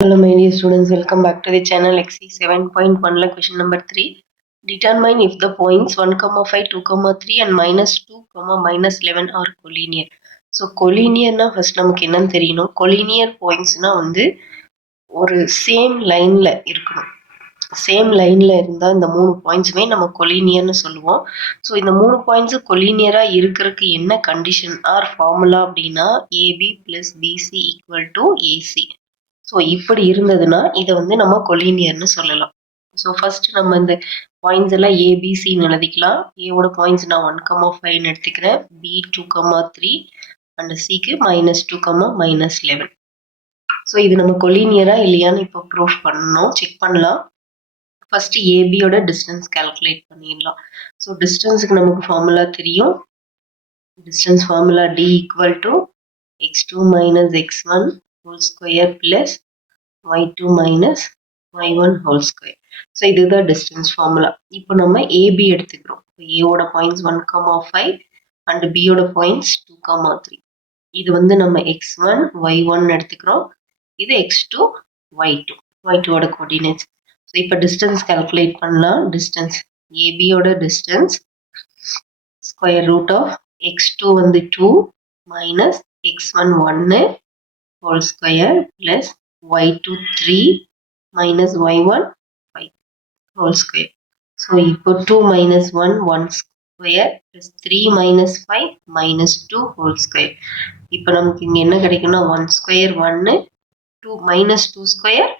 Hello my dear students, welcome back to the channel. Exercise 7.1 question number 3. Determine if the points 1, 5, 2, 3 and -2, -11 are collinear. So collinear na first நமக்கு என்னன்னு தெரியணும். Collinear points na வந்து ஒரு same lineல இருக்கணும். Same லைன்ல இருந்தா இந்த 3 பாயிண்ட்ஸுமே நம்ம கொலினியர்னு சொல்லுவோம். ஸோ இந்த 3 பாயிண்ட்ஸ் கொலினியரா இருக்கிறதுக்கு என்ன கண்டிஷன் ஆர் ஃபார்முலா அப்படின்னா AB plus BC equal to AC. So இப்படி இருந்ததுன்னா இதை வந்து நம்ம கொலினியர்னு சொல்லலாம். ஸோ ஃபர்ஸ்ட் நம்ம இந்த பாயிண்ட்ஸ் எல்லாம் ஏபிசின்னு எழுதிக்கலாம். ஏவோட பாயிண்ட்ஸ் நான் 1, 5 எடுத்துக்கிறேன். பி 2, 3 அண்ட் சிக்கு -2, -11. ஸோ இது நம்ம கொலினியரா இல்லையான்னு இப்போ ப்ரூஃப் பண்ணணும், செக் பண்ணலாம். ஃபர்ஸ்ட் ஏபியோட டிஸ்டன்ஸ் கால்குலேட் பண்ணிடலாம். ஸோ டிஸ்டன்ஸுக்கு நமக்கு ஃபார்முலா தெரியும். Distance formula D equal to x2 minus x1 whole square plus y2 minus y1 whole square. So இதுதான் டிஸ்டன்ஸ் ஃபார்முலா. இப்போ நம்ம ஏபி எடுத்துக்கிறோம். ஏவோட பாயிண்ட்ஸ் 1, 5 அண்ட் பியோட பாயிண்ட்ஸ் 2, 3. இது வந்து நம்ம x1 y1 எடுத்துக்கிறோம். இது x2 y2 y2ஓட கோஆர்டினேட்ஸ். ஸோ இப்போ டிஸ்டன்ஸ் கால்குலேட் பண்ணலாம். டிஸ்டன்ஸ் ஏபியோட distance square root of x2 வந்து 2 minus x1 1 whole square plus y2 3 minus y1 5 whole square. So இப்போ 2 minus 1 1 square plus 3 minus 5 minus 2 whole square. இப்போ நமக்கு இங்கே என்ன கிடைக்குன்னா 1 ஸ்கொயர் 1 2 மைனஸ் 2 ஸ்கொயர்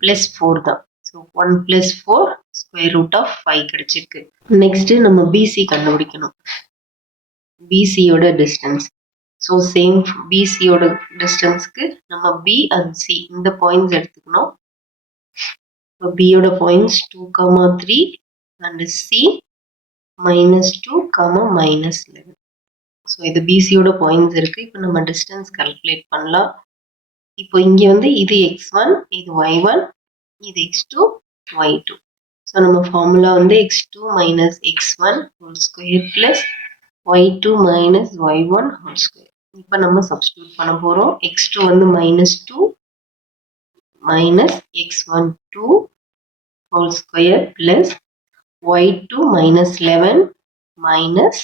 பிளஸ் 4 தான். So 1 plus 4 square root of 5 கிடைச்சிருக்கு. Next நம்ம பிசி கண்டுபிடிக்கணும். பிசியோட டிஸ்டன்ஸ். ஸோ சேம் பிசியோட டிஸ்டன்ஸ்க்கு நம்ம பி அண்ட் சி இந்த பாயிண்ட்ஸ் எடுத்துக்கணும். இப்போ பியோட பாயிண்ட்ஸ் 2, 3 அண்ட் சி -2, -11. ஸோ இது பிசியோட பாயிண்ட்ஸ் இருக்கு. இப்போ நம்ம டிஸ்டன்ஸ் கால்குலேட் பண்ணலாம். இப்போ இங்கே வந்து இது x1 இது y1 இது x2 y2. ஸோ நம்ம ஃபார்முலா வந்து x2 minus x1 whole square plus y2 minus y1 whole square. இப்போ நம்ம சப்ஸ்டியூட் பண்ண போகிறோம். x2 வந்து -2 minus x1 2 whole square plus y2 minus 11 minus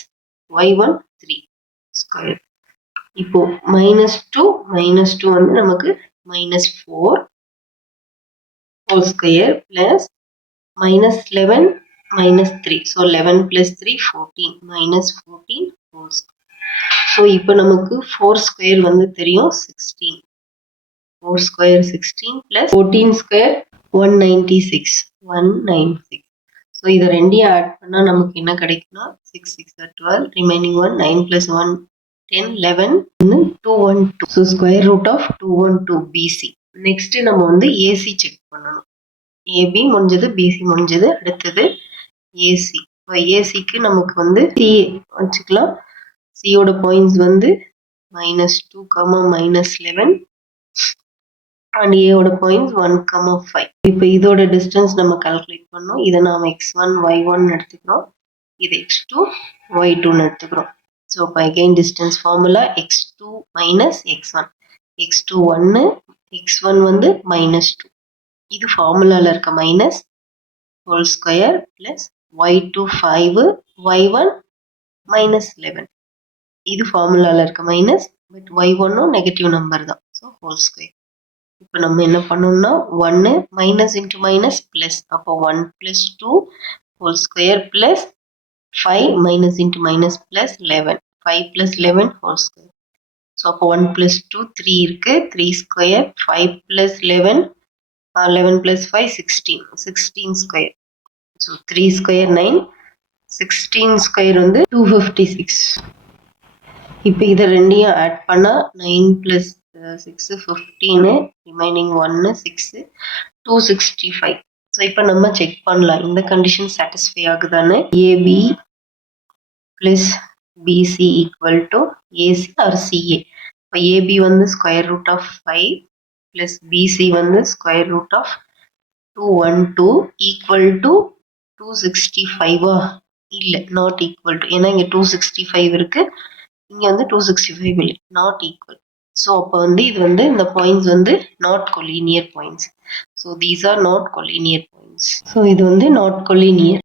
y1 3 square. இப்போ -2 வந்து நமக்கு -4 whole square plus -11 -3. So 11 plus 3 14 -14 whole square. So இப்போ நமக்கு 4 square வந்து தெரியும் 16. 4 square 16 plus 14 square 196. 196. So இதை ரெண்டையும் ஆட் பண்ணா நமக்கு என்ன கிடைக்கும்னா 6 6 12 remaining 1 9 plus 1 10 11 212. So square root of 212 BC. Next நம்ம வந்து ஏசி செக் பண்ணணும். ஏபி முடிஞ்சது, பிசி முடிஞ்சது, அடுத்தது ஏசி. இப்போ ஏசிக்கு நமக்கு வந்து சி வச்சுக்கலாம். சியோட பாயிண்ட்ஸ் வந்து -2, -11 அண்ட் ஏவோட பாயிண்ட்ஸ் 1, 5. இப்போ இதோட டிஸ்டன்ஸ் நம்ம கால்குலேட் பண்ணோம். இதை நாம் x1 y1 எடுத்துக்கிறோம். இது x2 y2 எடுத்துக்கிறோம். ஸோ இப்போ again distance formula x2 minus x1. x2 1 x1 வந்து -2. இது ஃபார்முலால இருக்க minus whole square plus y2 5 y1 -11. இது ஃபார்முலால இருக்க மைனஸ், பட் y1ம் நெகட்டிவ் நம்பர் தான். So whole square. இப்போ நம்ம என்ன பண்ணோம்னா 1 மைனஸ் இன்ட்டு மைனஸ் பிளஸ். அப்போ 1 plus 2 whole square plus 5 minus into minus plus 11. 5 plus 11 whole square. So அப்போ 1 பிளஸ் 2 3 இருக்கு. 3 square 5 plus 11 11 plus 5 16. 16 square. So 3 square 9. 16 square வந்து 256. இப்போ இதை ரெண்டையும் ஆட் பண்ணா 9 plus 6 15 ரிமைனிங் 1 6 265. ஸோ இப்போ நம்ம செக் பண்ணலாம் இந்த கண்டிஷன் சாட்டிஸ்ஃபை ஆகுதான்னு. AB plus BC equal to AC or CA. இப்போ ஏபி வந்து square root of 5 plus BC வந்து square root of 212 equal to 265. இல்ல not equal to. ஏன்னா இங்க 265 இருக்கு, இங்க வந்து 265 இல்லை, not equal. ஸோ அப்போ வந்து இது வந்து இந்த பாயிண்ட்ஸ் வந்து not collinear points. So these are not collinear points. So இது வந்து நாட் கொலீனியர்.